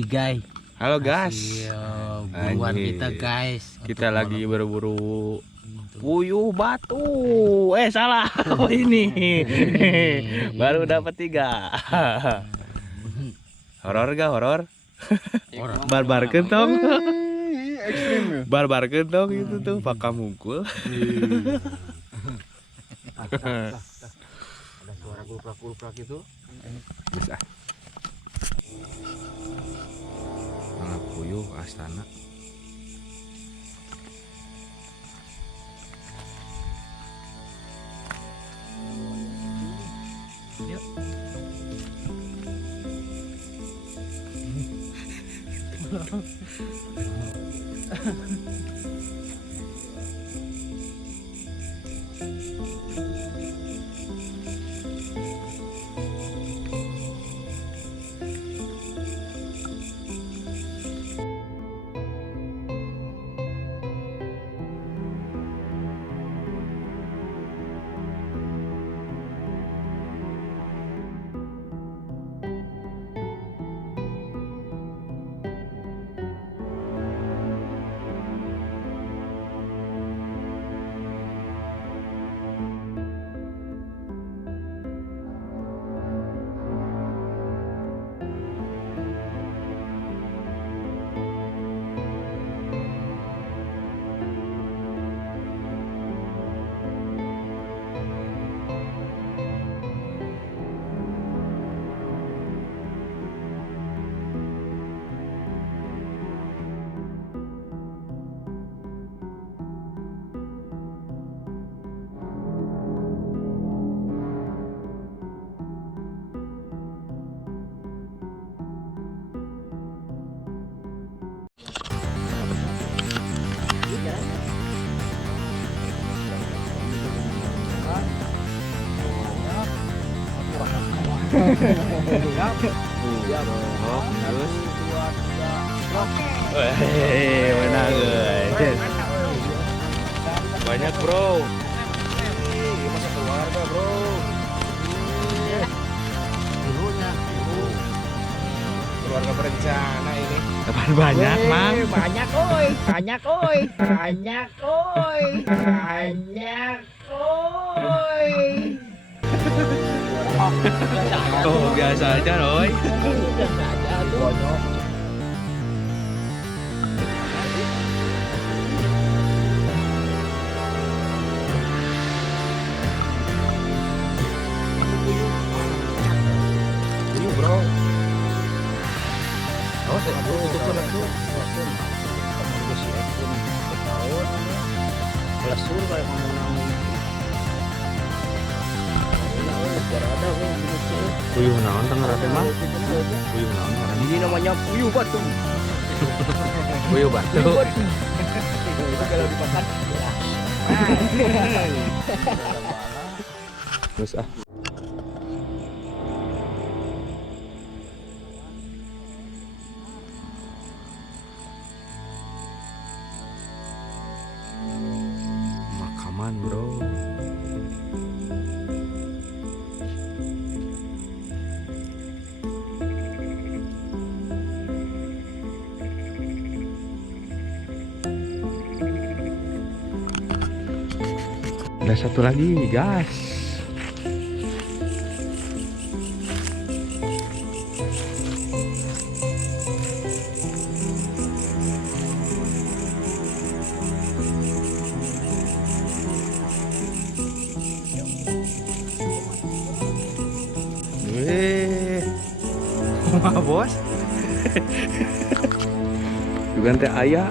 nih guys. Halo guys. Buruan kita guys. Kita lagi berburu puyuh batu. Salah. Oh ini. Baru dapat 3. Horor gak horor? Barbar kentong. Ekstrim ya. Barbar kentong itu tuh pakai mungkul. Ada suara gulprak-gulprak itu. Bisa. Anak puyuh astana. Menang guys. Banyak bro. Masa keluarga bro. Keluarga berencana ini. Kapan banyak mang? Banyak oi, banyak oi, banyak oi, banyak oi. Oh biasa aja Roy. Biasa aja lu. Puyuh naon tengah rate mah? Puyuh naon ngaranna? Ini namanya puyuh batu. Puyuh batu. Kalau dimakan Terus makaman bro. Ada satu lagi gas. Wah bos. Juga teh ayah.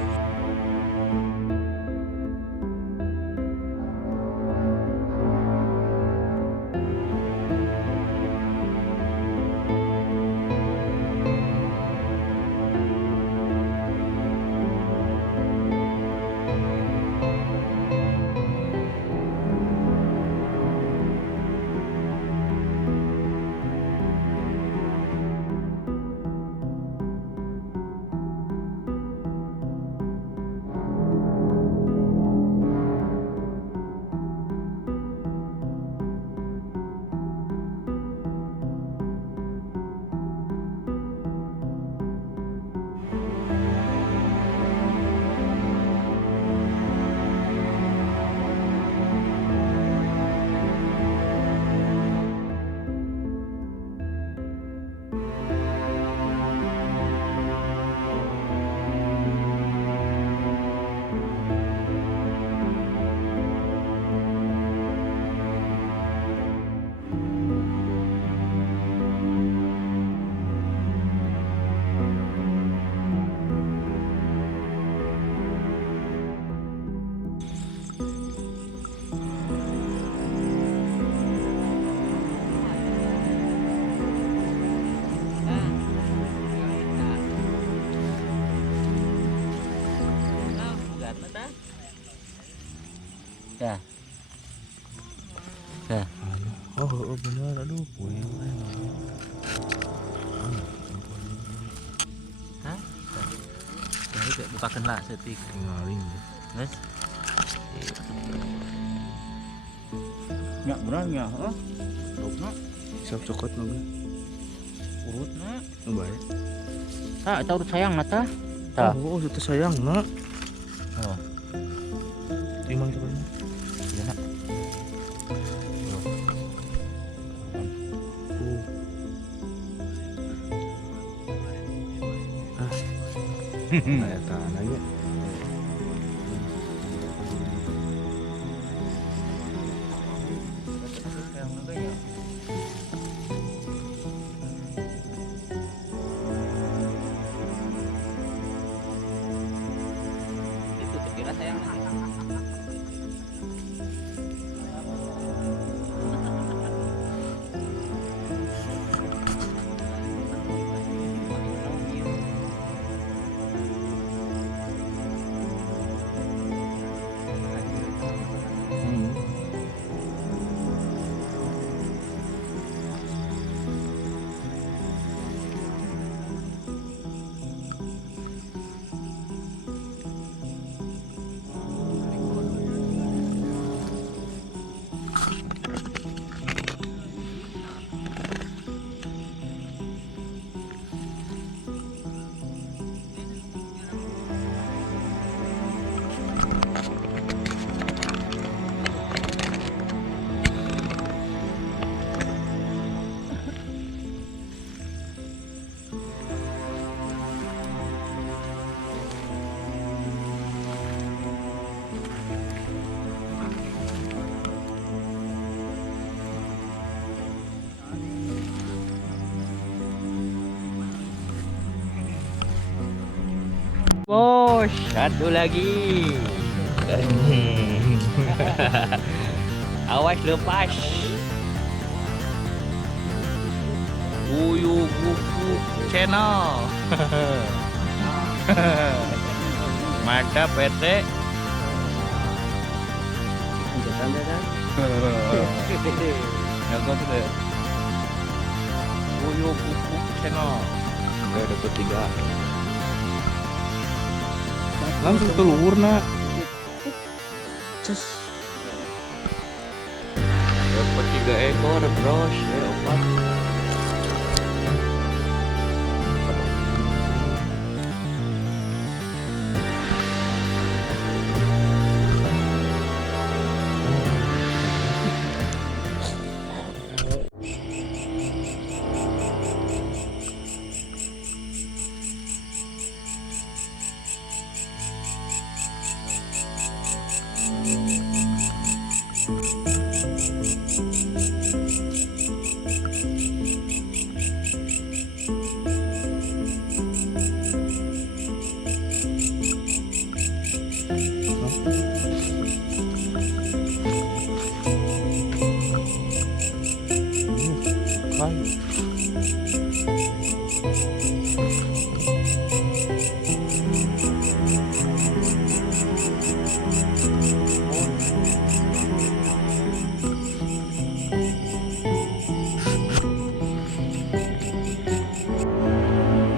Ya. Ya. Oh bener, aduh puyeng. Hah? Jadi kayak bukakan lah setik. Ngaling. Guys. Nyak benernya, heeh. Rupna Siap cokot nunggu. urutna. Baik. Tah, eta urut sayang mata. Tah. Oh, itu sayang nak. Oh. Timbang coba. Iya nak. Nah, eta nanya. Itu kira sayang. Bos, satu lagi. Awas lepas. Uyu Buku Channel. Mantap PT. Jago tuh. Uyu Buku Channel. Udah dapet 3. Langsung telur nak. Dapat 3 ekor, bros. Ya, 4.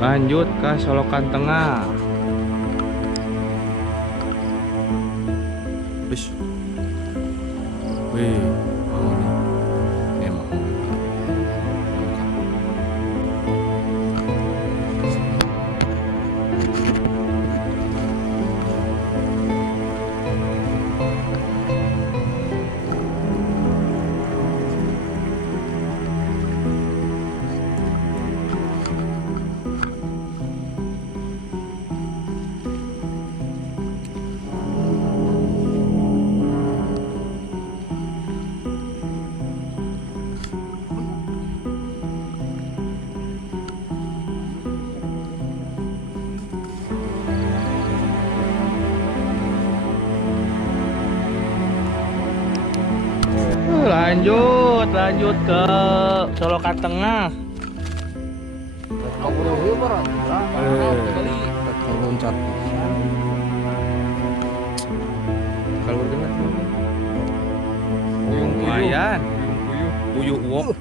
Lanjut ke solokan tengah. Wih. Wih, mau nih. Emang. Lanjut ke solokan tengah. Loncat. Kalau gimana? Uyu uwok.